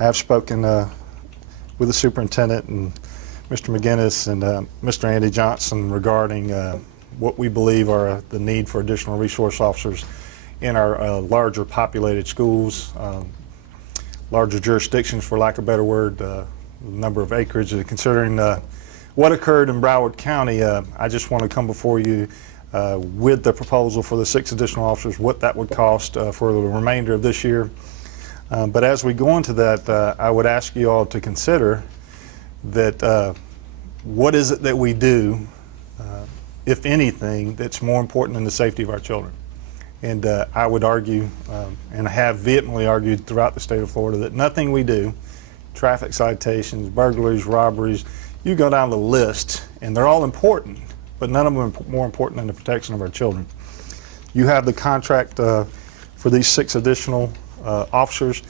I have spoken with the superintendent and Mr. McGinnis and Mr. Andy Johnson regarding what we believe are the need for additional resource officers in our larger populated schools, larger jurisdictions, for lack of a better word, number of acreage. Considering what occurred in Broward County, I just want to come before you with the proposal for the 6 additional officers, what that would cost for the remainder of this year. But as we go into that, I would ask you all to consider that what is it that we do, if anything, that's more important than the safety of our children. And I would argue, and have vehemently argued throughout the state of Florida, that nothing we do, traffic citations, burglaries, robberies, you go down the list, and they're all important, but none of them are more important than the protection of our children. You have the contract for these 6 additional officers.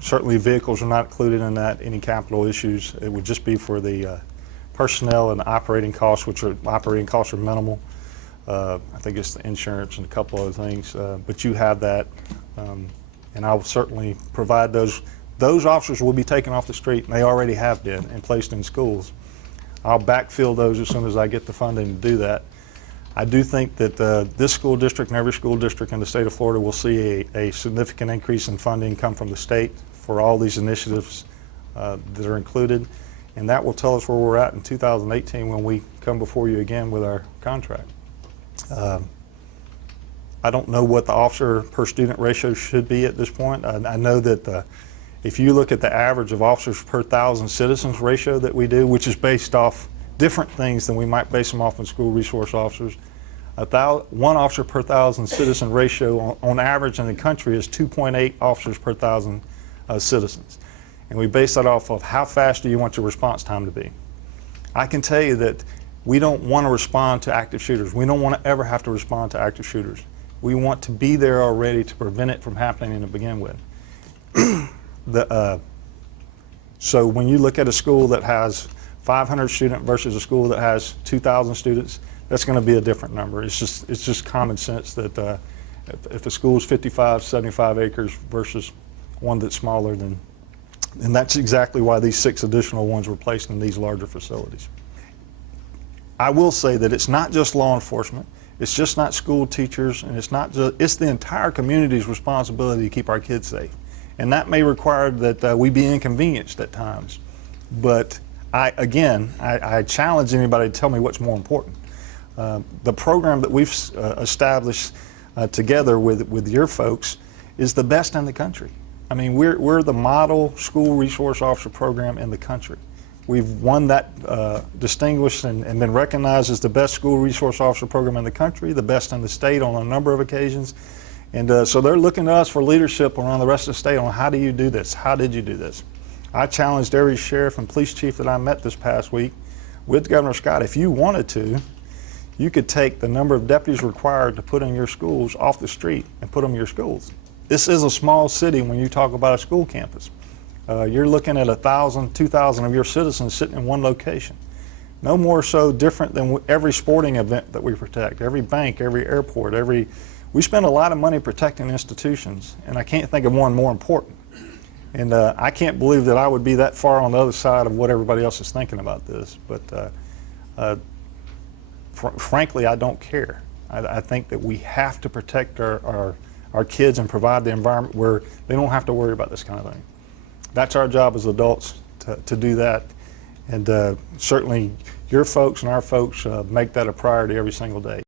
Certainly vehicles are not included in that, any capital issues. It would just be for the personnel and the operating costs, which are minimal. I think it's the insurance and a couple other things, but you have that, and I will certainly provide those. Those officers will be taken off the street, and they already have been, and placed in schools. I'll backfill those as soon as I get the funding to do that. I do think that this school district and every school district in the state of Florida will see a significant increase in funding come from the state for all these initiatives that are included, and that will tell us where we're at in 2018 when we come before you again with our contract. I don't know what the officer per student ratio should be at this point. I know that if you look at the average of officers per 1,000 citizens ratio that we do, which is based off different things than we might base them off in school resource officers, 1 officer per 1,000 citizen ratio on average in the country is 2.8 officers per 1,000 citizens. And we base that off of how fast do you want your response time to be. I can tell you that we don't want to respond to active shooters. We don't want to ever have to respond to active shooters. We want to be there already to prevent it from happening and to begin with. So when you look at a school that has 500 students versus a school that has 2,000 students, that's going to be a different number. It's just common sense that if a school is 55, 75 acres versus one that's smaller, then that's exactly why these 6 additional ones were placed in these larger facilities. I will say that it's not just law enforcement, it's just not school teachers, and it's the entire community's responsibility to keep our kids safe. And that may require that we be inconvenienced at times. But I challenge anybody to tell me what's more important. The program that we've established together with your folks is the best in the country. I mean, we're the model school resource officer program in the country. We've won that distinguished and been recognized as the best school resource officer program in the country, the best in the state on a number of occasions. And so they're looking to us for leadership around the rest of the state on how do you do this? How did you do this? I challenged every sheriff and police chief that I met this past week with Governor Scott, if you wanted to, you could take the number of deputies required to put in your schools off the street and put them in your schools. This is a small city when you talk about a school campus. You're looking at 1,000, 2,000 of your citizens sitting in one location. No more so different than every sporting event that we protect, every bank, every airport, we spend a lot of money protecting institutions, and I can't think of one more important. And I can't believe that I would be that far on the other side of what everybody else is thinking about this, but frankly, I don't care. I think that we have to protect our kids and provide the environment where they don't have to worry about this kind of thing. That's our job as adults to do that, and certainly your folks and our folks make that a priority every single day.